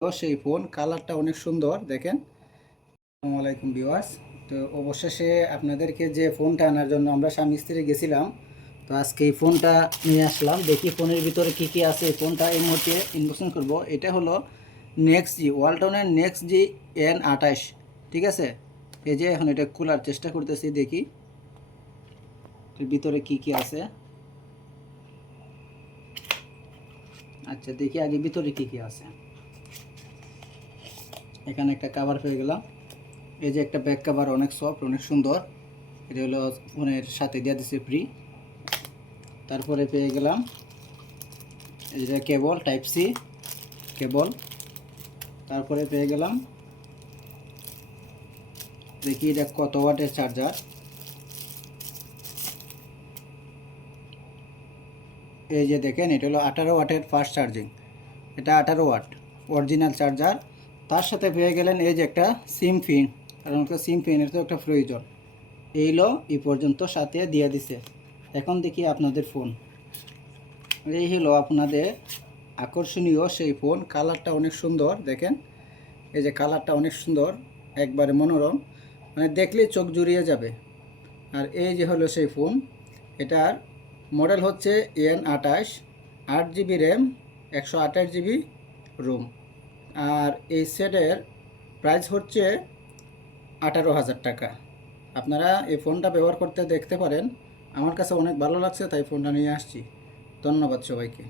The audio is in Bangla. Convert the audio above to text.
তো সেই ফোন কালারটা অনেক সুন্দর দেখেন। আসসালামু আলাইকুম ভিউয়ার্স। তো অবশেষে আপনাদেরকে যে ফোনটা আনার জন্য আমরা স্বামী স্ত্রী গেছিলাম, তো আজকে এই ফোনটা নিয়ে আসলাম। দেখি ফোনের ভিতরে কি কি আছে। ফোনটা এই মুহূর্তে ইনবক্সিং করব। এটা হলো নেক্সট জি, ওয়ালটনের নেক্সট জি N28। ঠিক আছে, এই যে এখন এটা খোলার চেষ্টা করতেছি, দেখি এর ভিতরে কি কি আছে। আচ্ছা দেখি আগে ভিতরে কি কি আছে। এখানে একটা কভার পেয়ে গেলাম। এই যে একটা ব্যাক কভার, অনেক সফট, অনেক সুন্দর। এটা হলো ফোনের সাথে দিয়ে দিচ্ছে ফ্রি। তারপরে পেয়ে গেলাম এটা কেবল টাইপ সি কেবল। তারপরে পেয়ে গেলাম, দেখি এটা কত ওয়াটের চার্জার। এই যে দেখেন, এটা হলো 18 ওয়াটের ফাস্ট চার্জিং। এটা 18 ওয়াট অরিজিনাল চার্জার। তার সাথে পেয়ে গেলেন এই যে একটা সিম পিন, কারণ একটা সিম পিনের তো একটা প্রয়োজন। এইলো এই পর্যন্ত সাথে দিয়ে দিছে। এখন দেখি আপনাদের ফোন। এই হলো আপনাদের আকর্ষণীয় সেই ফোন। কালারটা অনেক সুন্দর দেখেন। এই যে কালারটা অনেক সুন্দর, একবারে মনোরম, মানে দেখলেই চোখ জুড়িয়ে যাবে। আর এই যে হলো সেই ফোন। এটার মডেল হচ্ছে N28, 8 GB RAM, 128 GB ROM. আর এই সেটের প্রাইস হচ্ছে 18,000 টাকা। আপনারা এই ফোনটা ব্যবহার করতে দেখতে পারেন। আমার কাছে অনেক ভালো লাগছে, তাই ফোনটা নিয়ে আসছি। ধন্যবাদ সবাইকে।